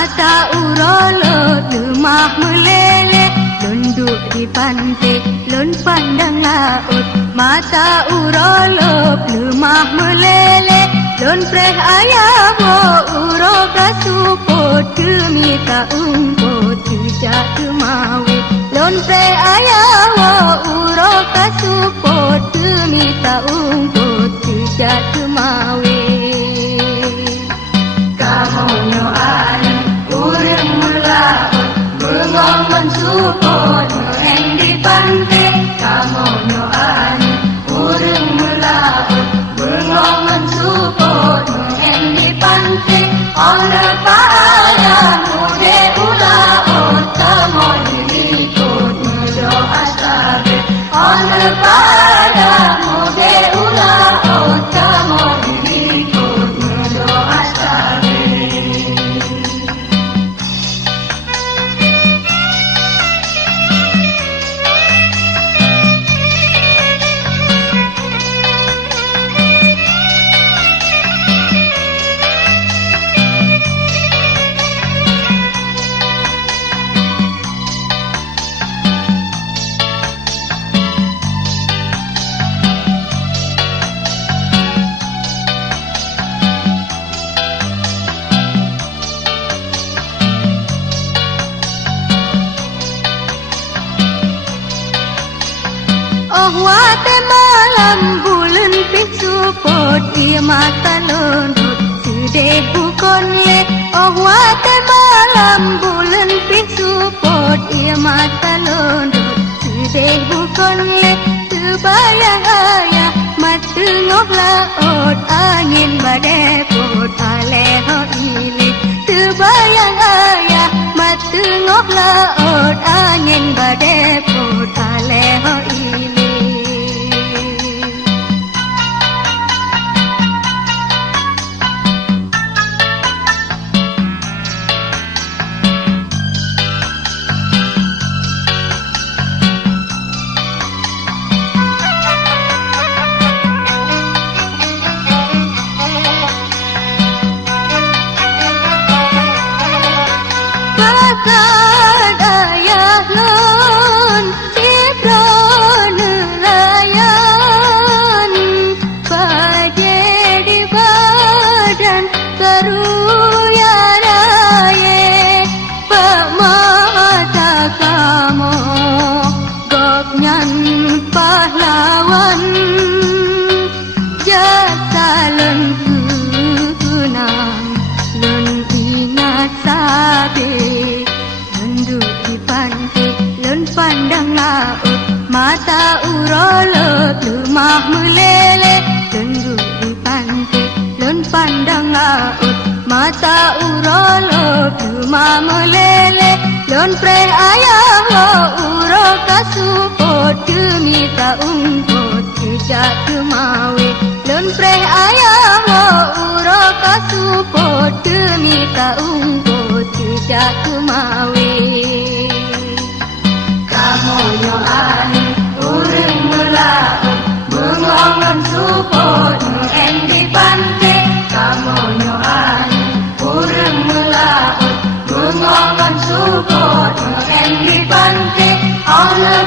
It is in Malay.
mata urolo lemah meleleh, lunduk di pantai, lun pandang laut. Mata urolo lemah meleleh, lun preh ayawo uro kasupot kemita umpot tujak kemawi. Lun preh ayawo uro kasupot kemita umpot tujak kemawi. Kamonyo ane urang melaut, bengong mensupot meng di pantai. Kamonyo ane urang melaut, bengong mensupot meng di pantai. Ona pada mude ulaut, kamonyo ikut mendoa sabe. Ona pada mude ulaut, kamonyo ikut mendoa sabe. Oh wate malam bulan pisupot ia mata lundut sedih bukan le. Oh wate malam bulan pisupot ia mata lundut sedih bukan le. Terbayang ayah mata ngoh laut, angin badai pot alehot ile. Terbayang ayah mata ngoh laut, angin badai pot alehot ile. Bakat ayah lon cipron nelayan, pada di badan karuya raya. Pemata kamu goknyan pahlawan, jasa lon kenang lon ingat sabe. Lunduk di pantai, lun pandang laut. Mata urolo lemah meleleh, lunduk di pantai, lun pandang laut. Mata urolo lemah meleleh, lun preh ayawo uro kasupot kemita umpot tujak kemawi. Lun preh ayawo uro kasupot kemita umpot tujak kemawi. Kamonyo ane urang melaut, bengong mensupot meng di pantai. Kamonyo ane urang melaut, bengong mensupot meng di pantai. Ona